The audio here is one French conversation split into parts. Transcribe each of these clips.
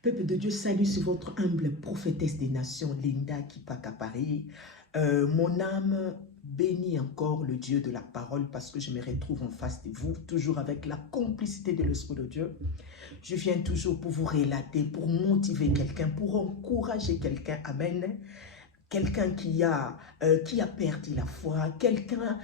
Peuple de Dieu, salut sur votre humble prophétesse des nations, Linda Kipaka Paris. Mon âme bénit encore le Dieu de la parole parce que je me retrouve en face de vous, toujours avec la complicité de l'Esprit de Dieu. Je viens toujours pour vous relater, pour motiver quelqu'un, pour encourager quelqu'un. Amen. Quelqu'un qui a perdu la foi, quelqu'un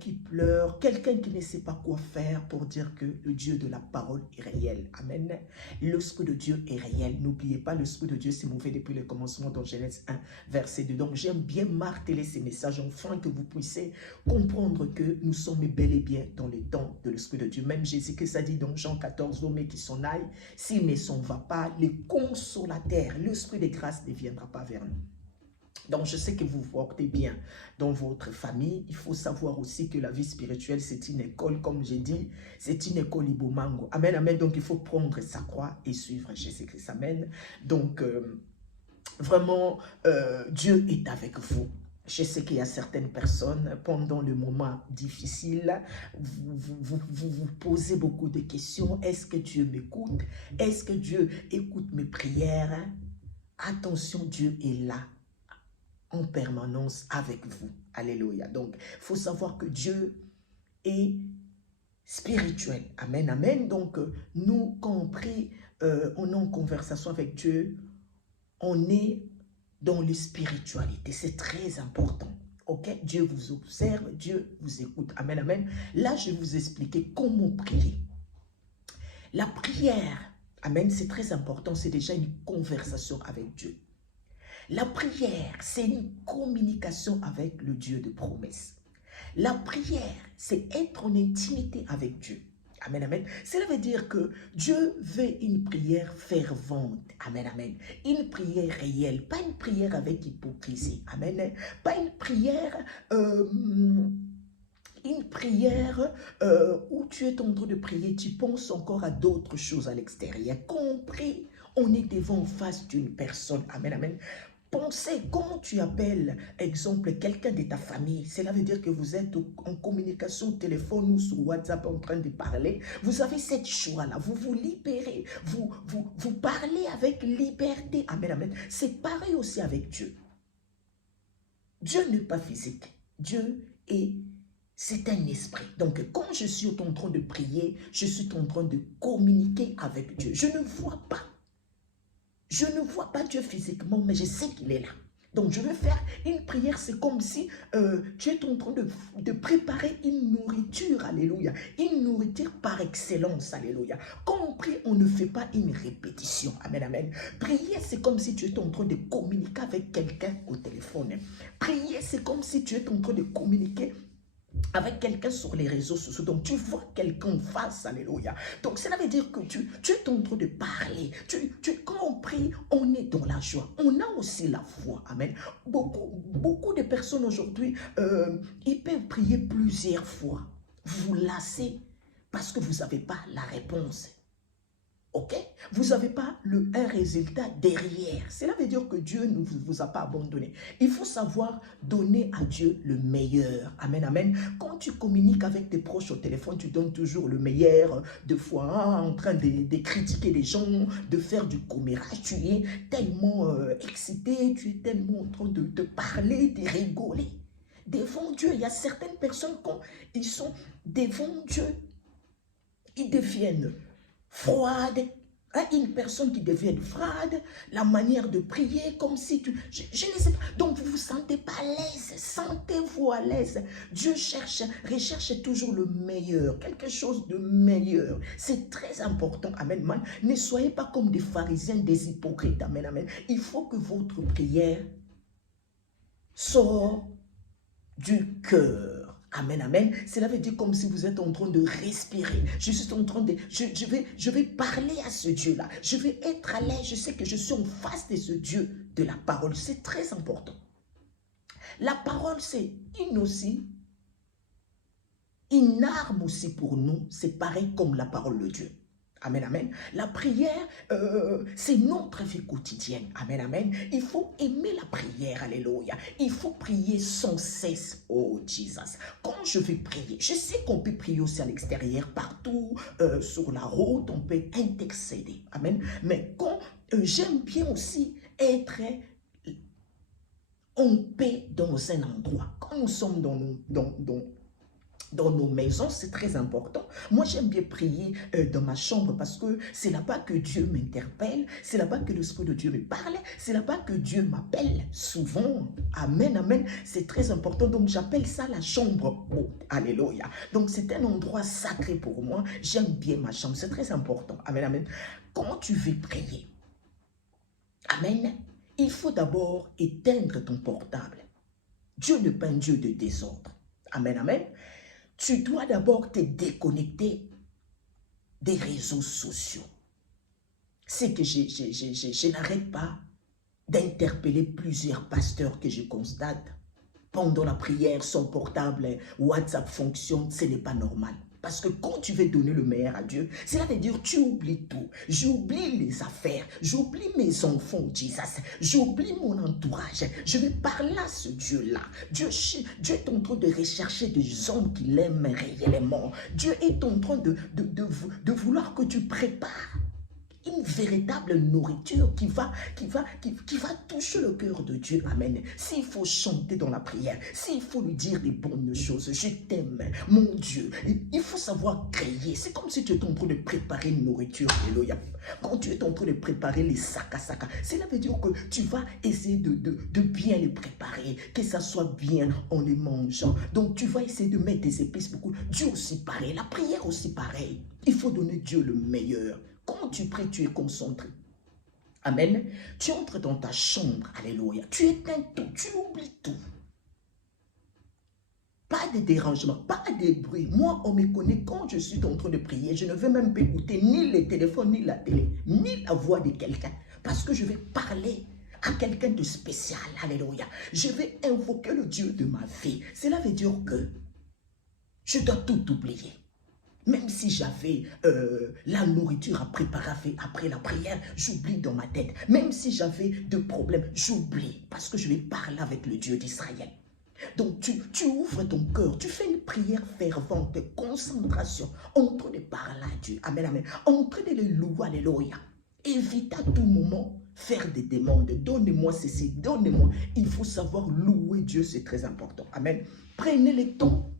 qui pleure, quelqu'un qui ne sait pas quoi faire pour dire que le Dieu de la parole est réel. Amen. L'Esprit de Dieu est réel. N'oubliez pas, l'Esprit de Dieu s'est mouvé depuis le commencement dans Genèse 1, verset 2. Donc, j'aime bien marteler ces messages afin que vous puissiez comprendre que nous sommes bel et bien dans les temps de l'Esprit de Dieu. Même Jésus-Christ a dit dans Jean 14, l'homme qui s'en aille, s'il ne s'en va pas, le consolateur, l'Esprit de grâce ne viendra pas vers nous. Donc, je sais que vous vous portez bien dans votre famille. Il faut savoir aussi que la vie spirituelle, c'est une école, comme j'ai dit, c'est une école Ibomango. Amen, amen. Donc, il faut prendre sa croix et suivre Jésus-Christ. Amen. Donc, vraiment, Dieu est avec vous. Je sais qu'il y a certaines personnes, pendant le moment difficile, vous posez beaucoup de questions. Est-ce que Dieu m'écoute? Est-ce que Dieu écoute mes prières? Attention, Dieu est là en permanence avec vous. Alléluia. Donc, il faut savoir que Dieu est spirituel. Amen, amen. Donc, nous, quand on prie, on est en conversation avec Dieu, on est dans la spiritualité. C'est très important. Ok? Dieu vous observe, Dieu vous écoute. Amen, amen. Là, je vais vous expliquer comment prier. La prière, amen, c'est très important. C'est déjà une conversation avec Dieu. La prière, c'est une communication avec le Dieu de promesse. La prière, c'est être en intimité avec Dieu. Amen, amen. Cela veut dire que Dieu veut une prière fervente. Amen, amen. Une prière réelle, pas une prière avec hypocrisie. Amen. Pas une prière... où tu es en train de prier, tu penses encore à d'autres choses à l'extérieur. Compris, on est devant en face d'une personne. Amen, amen. Pensez, quand tu appelles, exemple, quelqu'un de ta famille, cela veut dire que vous êtes en communication au téléphone ou sur WhatsApp en train de parler. Vous avez cette choix-là, vous vous libérez, vous parlez avec liberté. Amen, amen. C'est pareil aussi avec Dieu. Dieu n'est pas physique. Dieu c'est un esprit. Donc, quand je suis en train de prier, je suis en train de communiquer avec Dieu. Je ne vois pas. Je ne vois pas Dieu physiquement, mais je sais qu'il est là. Donc, je veux faire une prière. C'est comme si tu es en train de préparer une nourriture, alléluia. Une nourriture par excellence, alléluia. Quand on prie, on ne fait pas une répétition. Amen, amen. Prier, c'est comme si tu es en train de communiquer avec quelqu'un au téléphone. Prier, c'est comme si tu es en train de communiquer avec quelqu'un sur les réseaux sociaux. Donc, tu vois quelqu'un en face, alléluia. Donc, cela veut dire que tu es en train de parler. Quand on prie, on est dans la joie. On a aussi la foi. Amen. Beaucoup de personnes aujourd'hui, ils peuvent prier plusieurs fois. Vous lassez parce que vous n'avez pas la réponse. Ok? Vous n'avez pas un résultat derrière. Cela veut dire que Dieu ne vous a pas abandonné. Il faut savoir donner à Dieu le meilleur. Amen, amen. Quand tu communiques avec tes proches au téléphone, tu donnes toujours le meilleur. De fois en train de critiquer les gens, de faire du commérage. Tu es tellement excité, tu es tellement en train de parler, de rigoler. Devant Dieu, il y a certaines personnes, quand ils sont devant Dieu, ils deviennent froide, hein, une personne qui devient froide, la manière de prier comme si tu... Je ne sais pas. Donc, vous ne vous sentez pas à l'aise. Sentez-vous à l'aise. Dieu recherche toujours le meilleur, quelque chose de meilleur. C'est très important. Amen, man. Ne soyez pas comme des pharisiens, des hypocrites. Amen, amen. Il faut que votre prière sorte du cœur. Amen, amen. Cela veut dire comme si vous êtes en train de respirer. Je suis en train de... Je vais parler à ce Dieu-là. Je vais être à l'aise. Je sais que je suis en face de ce Dieu de la parole. C'est très important. La parole, c'est une arme aussi pour nous. C'est pareil comme la parole de Dieu. Amen, amen. La prière, c'est notre vie quotidienne. Amen, amen. Il faut aimer la prière, alléluia. Il faut prier sans cesse. Oh, Jesus. Quand je vais prier, je sais qu'on peut prier aussi à l'extérieur, partout, sur la route, on peut intercéder. Amen. Mais quand j'aime bien aussi être en paix dans un endroit. Quand nous sommes dans nos maisons, c'est très important. Moi, j'aime bien prier dans ma chambre parce que c'est là-bas que Dieu m'interpelle, c'est là-bas que l'Esprit de Dieu me parle, c'est là-bas que Dieu m'appelle souvent. Amen, amen. C'est très important. Donc, j'appelle ça la chambre haute. Alléluia. Donc, c'est un endroit sacré pour moi. J'aime bien ma chambre. C'est très important. Amen, amen. Quand tu veux prier, amen, il faut d'abord éteindre ton portable. Dieu n'est pas un Dieu de désordre. Amen, amen. Tu dois d'abord te déconnecter des réseaux sociaux. C'est que je n'arrête pas d'interpeller plusieurs pasteurs que je constate. Pendant la prière, son portable, WhatsApp fonctionne, ce n'est pas normal. Parce que quand tu veux donner le meilleur à Dieu, cela veut dire tu oublies tout. J'oublie les affaires, j'oublie mes enfants, Jesus. J'oublie mon entourage. Je vais parler à ce Dieu-là. Dieu est en train de rechercher des hommes qui l'aiment réellement. Dieu est en train de vouloir que tu prépares une véritable nourriture qui va toucher le cœur de Dieu. Amen. S'il faut chanter dans la prière, s'il faut lui dire des bonnes choses, je t'aime, mon Dieu. Il faut savoir créer. C'est comme si tu es en train de préparer une nourriture. Alléluia. Quand tu es en train de préparer les saka, cela veut dire que tu vas essayer de bien les préparer, que ça soit bien en les mangeant. Donc tu vas essayer de mettre des épices beaucoup. Dieu aussi pareil, la prière aussi pareil. Il faut donner Dieu le meilleur. Quand tu pries, tu es concentré. Amen. Tu entres dans ta chambre. Alléluia. Tu éteins tout. Tu oublies tout. Pas de dérangement, pas de bruit. Moi, on me connaît quand je suis en train de prier. Je ne veux même pas écouter ni le téléphone, ni la télé, ni la voix de quelqu'un. Parce que je vais parler à quelqu'un de spécial. Alléluia. Je vais invoquer le Dieu de ma vie. Cela veut dire que je dois tout oublier. Même si j'avais la nourriture à préparer après la prière, j'oublie dans ma tête. Même si j'avais des problèmes, j'oublie parce que je vais parler avec le Dieu d'Israël. Donc tu ouvres ton cœur, tu fais une prière fervente, de concentration, en train de parler à Dieu. Amen, amen. En train de le louer, alléluia. Évite à tout moment faire des demandes. Donne-moi ceci, donne-moi. Il faut savoir louer Dieu, c'est très important. Amen. Prenez le temps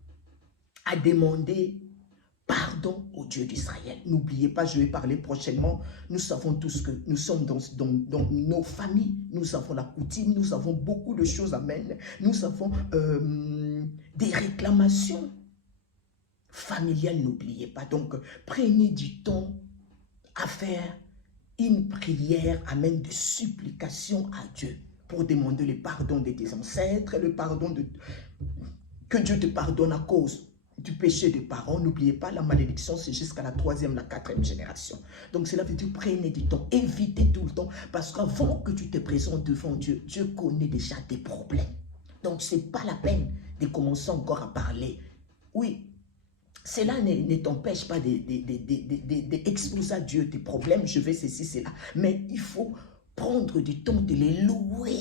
à demander pardon au Dieu d'Israël. N'oubliez pas, je vais parler prochainement. Nous savons tous que nous sommes dans nos familles. Nous avons la coutume, nous avons beaucoup de choses, amen. Nous avons des réclamations familiales, n'oubliez pas. Donc, prenez du temps à faire une prière, amen, de supplication à Dieu pour demander le pardon de tes ancêtres, le pardon que Dieu te pardonne à cause du péché des parents. N'oubliez pas, la malédiction, c'est jusqu'à la 3e, la 4e génération. Donc, cela veut dire, prenez du temps, évitez tout le temps, parce qu'avant que tu te présentes devant Dieu, Dieu connaît déjà tes problèmes. Donc, ce n'est pas la peine de commencer encore à parler. Oui, cela ne t'empêche pas d'exposer à Dieu tes problèmes, je vais ceci, cela. Mais il faut prendre du temps de les louer,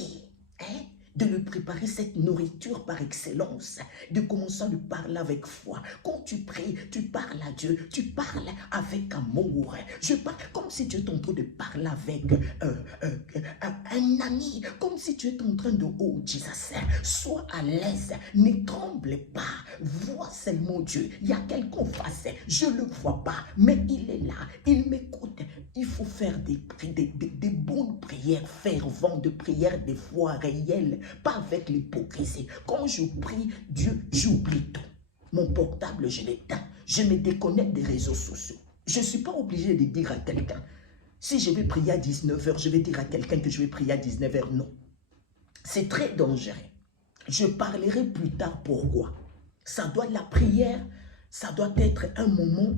hein? De lui préparer cette nourriture par excellence, de commencer à lui parler avec foi. Quand tu pries, tu parles à Dieu, tu parles avec amour. Je parle comme si tu es en train de parler avec un ami, comme si tu es en train de, oh Jesus, sois à l'aise, ne tremble pas, vois seulement Dieu. Il y a quelqu'un face, je ne le vois pas, mais il est là, il m'écoute. Il faut faire des bonnes prières ferventes, des prières de foi réelles, pas avec l'hypocrisie. Quand je prie Dieu, j'oublie tout. Mon portable, je l'éteins. Je me déconnecte des réseaux sociaux. Je ne suis pas obligé de dire à quelqu'un, si je vais prier à 19h, je vais dire à quelqu'un que je vais prier à 19h. Non. C'est très dangereux. Je parlerai plus tard pourquoi. La prière, ça doit être un moment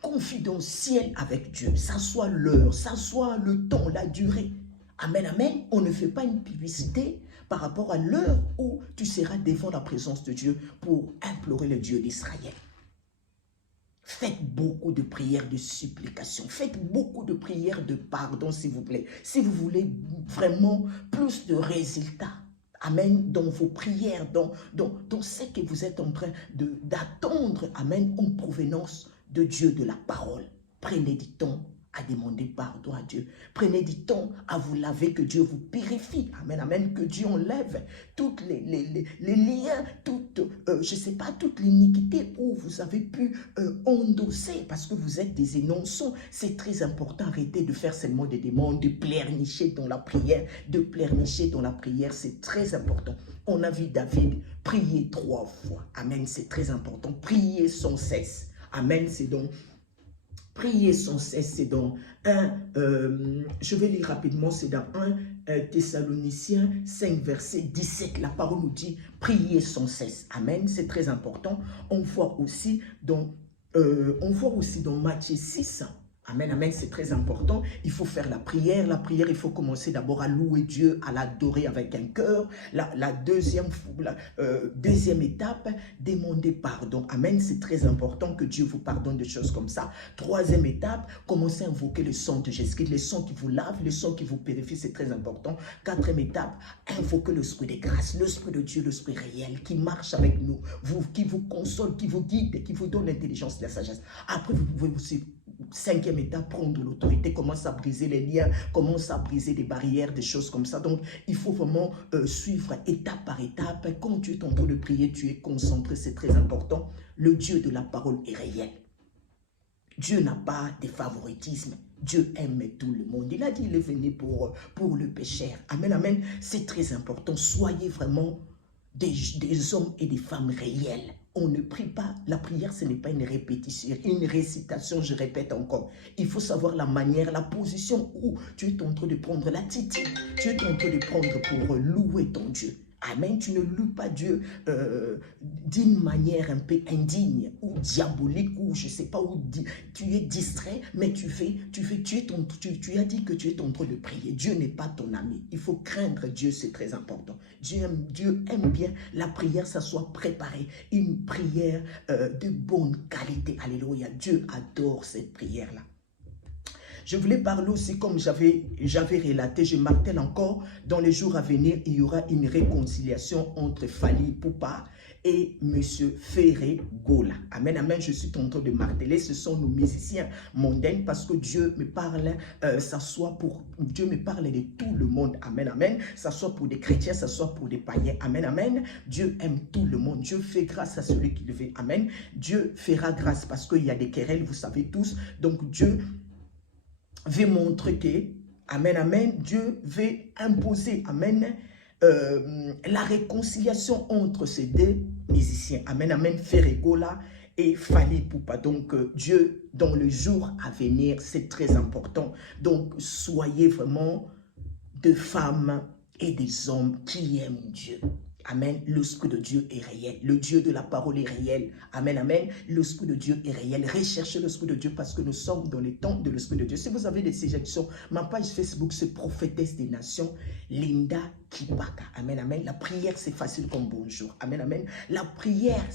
confidentiel avec Dieu. Ça soit l'heure, ça soit le temps, la durée. Amen, amen. On ne fait pas une publicité par rapport à l'heure où tu seras devant la présence de Dieu pour implorer le Dieu d'Israël. Faites beaucoup de prières de supplication. Faites beaucoup de prières de pardon, s'il vous plaît. Si vous voulez vraiment plus de résultats. Amen, dans vos prières, dans ce que vous êtes en train d'attendre. Amen, en provenance de Dieu, de la parole. Prenez du temps à demander pardon à Dieu. Prenez du temps à vous laver, que Dieu vous purifie. Amen, amen. Que Dieu enlève toutes les liens, toutes, je ne sais pas, toute l'iniquité où vous avez pu endosser parce que vous êtes des énonçons. C'est très important. Arrêtez de faire seulement des demandes, de pleurnicher dans la prière. De pleurnicher dans la prière, c'est très important. On a vu David prier 3 fois. Amen, c'est très important. Prier sans cesse. Amen, c'est donc... Prier sans cesse, c'est dans je vais lire rapidement, c'est dans 1 Thessaloniciens 5, verset 17. La parole nous dit, prier sans cesse. Amen, c'est très important. On voit aussi dans Matthieu 6. Amen, amen, c'est très important. Il faut faire la prière. La prière, il faut commencer d'abord à louer Dieu, à l'adorer avec un cœur. La deuxième étape, demander pardon. Amen, c'est très important que Dieu vous pardonne des choses comme ça. 3e étape, commencez à invoquer le sang de Jésus-Christ, le sang qui vous lave, le sang qui vous purifie, c'est très important. 4e étape, invoquer l'esprit de grâce, l'esprit de Dieu, l'esprit réel qui marche avec nous, qui vous console, qui vous guide, qui vous donne l'intelligence et la sagesse. Après, vous pouvez aussi... 5e étape, prendre l'autorité, commence à briser les liens, commence à briser des barrières, des choses comme ça. Donc, il faut vraiment suivre étape par étape. Quand tu es en train de prier, tu es concentré, c'est très important. Le Dieu de la parole est réel. Dieu n'a pas de favoritisme. Dieu aime tout le monde. Il a dit, il est venu pour le pécheur. Amen, amen. C'est très important. Soyez vraiment des hommes et des femmes réels. On ne prie pas. La prière, ce n'est pas une répétition, une récitation, je répète encore. Il faut savoir la manière, la position où tu es en train de prendre l'attitude. Tu es en train de prendre pour louer ton Dieu. Amen, tu ne loues pas Dieu d'une manière un peu indigne ou diabolique ou je ne sais pas, où tu es distrait, mais tu as dit que tu es en train de prier. Dieu n'est pas ton ami. Il faut craindre Dieu, c'est très important. Dieu aime bien la prière, ça soit préparé. Une prière de bonne qualité. Alléluia. Dieu adore cette prière-là. Je voulais parler aussi, comme j'avais relaté, je martèle encore, dans les jours à venir, il y aura une réconciliation entre Fally Ipupa et M. Ferré Gola. Amen, amen, je suis en train de marteler, ce sont nos musiciens mondains parce que Dieu me parle, Dieu me parle de tout le monde. Amen, amen, ça soit pour des chrétiens, ça soit pour des païens. Amen, amen, Dieu aime tout le monde. Dieu fait grâce à celui qui le fait. Amen, Dieu fera grâce parce qu'il y a des querelles, vous savez tous. Donc Dieu veut montrer que, amen, amen, Dieu veut imposer, amen, la réconciliation entre ces deux musiciens, amen, amen, Ferré Gola et Fally Ipupa. Donc, Dieu, dans le jour à venir, c'est très important. Donc, soyez vraiment des femmes et des hommes qui aiment Dieu. Amen, l'Esprit de Dieu est réel, le Dieu de la parole est réel, amen, amen, l'Esprit de Dieu est réel, recherchez l'Esprit de Dieu parce que nous sommes dans les temps de l'Esprit de Dieu. Si vous avez des suggestions, ma page Facebook c'est Prophétesse des Nations, Linda Kibaka, amen, amen, la prière c'est facile comme bonjour, amen, amen, la prière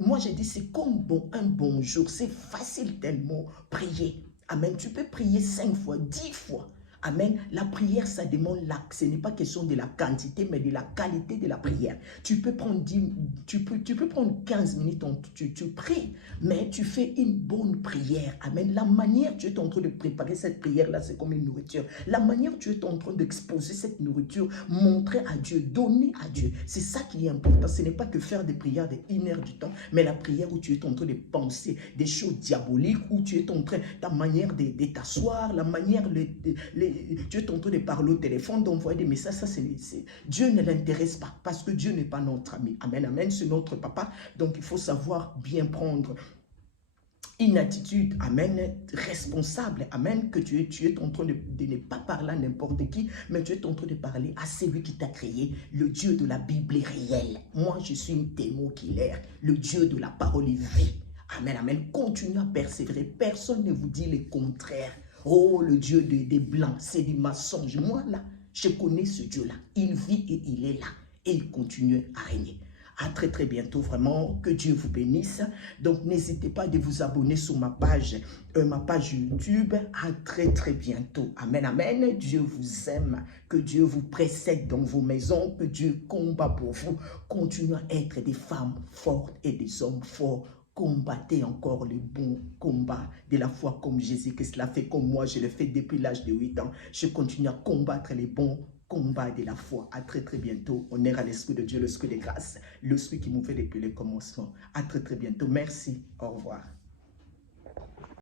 moi j'ai dit c'est comme un bonjour, c'est facile tellement prier, amen, tu peux prier 5 fois, 10 fois. Amen. La prière, ça demande ce n'est pas question de la quantité, mais de la qualité de la prière. Tu peux prendre 15 minutes, tu pries, mais tu fais une bonne prière. Amen. La manière tu es en train de préparer cette prière-là, c'est comme une nourriture. La manière tu es en train d'exposer cette nourriture, montrer à Dieu, donner à Dieu. C'est ça qui est important. Ce n'est pas que faire des prières de 1 heure du temps, mais la prière où tu es en train de penser des choses diaboliques, où tu es en train, ta manière de t'asseoir, la manière, tu es en train de parler au téléphone, d'envoyer des messages, ça Dieu ne l'intéresse pas parce que Dieu n'est pas notre ami. Amen, amen, c'est notre papa. Donc il faut savoir bien prendre une attitude, amen, responsable, amen, que tu es en train de ne pas parler à n'importe qui, mais tu es en train de parler à celui qui t'a créé. Le Dieu de la Bible est réel. Moi, je suis une témoin qui est. Le Dieu de la parole est vrai. Amen, amen. Continuez à persévérer. Personne ne vous dit le contraire. Oh, le Dieu des Blancs, c'est du mensonge. Moi, là, je connais ce Dieu-là. Il vit et il est là. Et il continue à régner. À très, très bientôt. Vraiment, que Dieu vous bénisse. Donc, n'hésitez pas de vous abonner sur ma page YouTube. À très, très bientôt. Amen, amen. Dieu vous aime. Que Dieu vous précède dans vos maisons. Que Dieu combat pour vous. Continuez à être des femmes fortes et des hommes forts combattez encore le bon combat de la foi comme Jésus-Christ l'a fait, comme moi je le fais depuis l'âge de 8 ans. Je continue à combattre les bons combats de la foi. À très très bientôt. Honneur à l'Esprit de Dieu, l'Esprit de grâce, l'Esprit qui nous fait depuis le commencement. À très très bientôt. Merci. Au revoir.